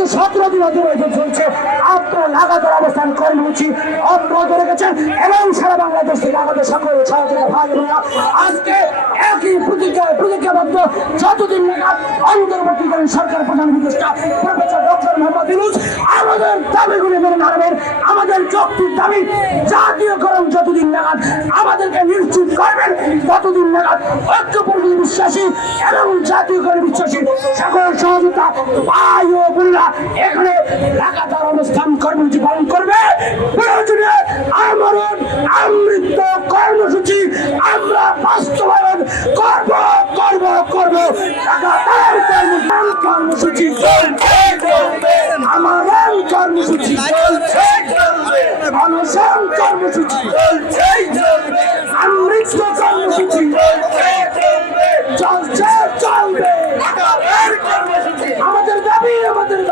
আজকে সতেরো দিন অতিবাহিত চলছে। আপনারা লাগাতার অবস্থান কর্মসূচি অব্যাহত রেখেছেন, এবং সারা বাংলাদেশ থেকে আমাদের সকল সহযোগী ভাই বোনেরা, আজকে একই প্রতিজ্ঞা, প্রতিজ্ঞাবদ্ধ, যতদিন নাগাদ অন্তর্বর্তীকালীন সরকার প্রধান উপদেষ্টা, প্রফেসর ডক্টর মোহাম্মদ ইউনুস, আমাদের দাবিগুলি মেনে নাড়বেন, আমাদের যৌক্তিক দাবি জাতীয়করণ যতদিন নাগাদ আমাদেরকে নিশ্চিত করবেন, ততদিন নাগাদ ঐক্যপূর্ণ বিশ্বাসী এবং জাতীয়করণ বিশ্বাসী সকল সহযোগিতা ভাই ও বোনরা এখানে লাগাতার অবস্থান কর্মসূচি পালন করবে। প্রয়োজনে আমরণ, আমৃত্য, কর্মসূচি আমরা বাস্তবায়ন করব করব করব। লাগাতার কর্ম- কর্মসূচি আমার কর্মসূচি অনশন কর্মসূচি আমৃত্য কর্মসূচি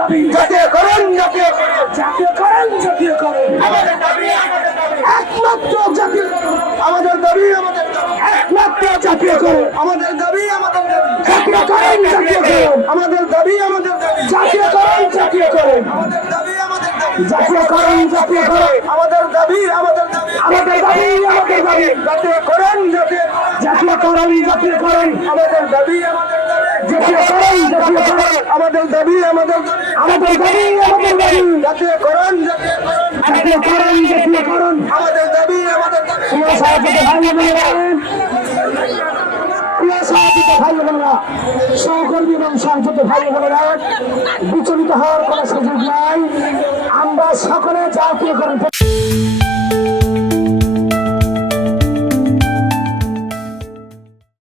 জাতীয়করণ জাতীয়করণ জাতীয়করণ জাতীয়করণ আমাদের দাবি আমাদের দাবি। একমাত্র জাতীয়করণ আমাদের দাবি আমাদের দাবি। একমাত্র জাতীয়করণ আমাদের দাবি আমাদের দাবি। জাতীয়করণ জাতীয়করণ আমাদের দাবি আমাদের দাবি। জাতীয়করণ জাতীয়করণ আমাদের দাবি আমাদের দাবি। জাতীয়করণ জাতীয়করণ আমাদের দাবি আমাদের দাবি। আমাদের দাবি আমাদের দাবি। জাতীয়করণ জাতীয়করণ জাতীয়করণ জাতীয়করণ আমাদের দাবি আমাদের দাবি আমাদের দাবি আমাদের দাবি। আমাদের দাবি। জাতীয়করণ জাতীয়করণ জাতীয়করণ। আমাদের দাবি আমাদের দাবি। প্রিয় সহযোগী ভাই বোনেরা প্রিয় সহযোগী ভাই বোনেরা সহকর্মী এবং সহযোগী ভাই বোনেরা বিচলিত হওয়ার কোনো সুযোগ নাই। আমরা সকলে জাতীয়করণ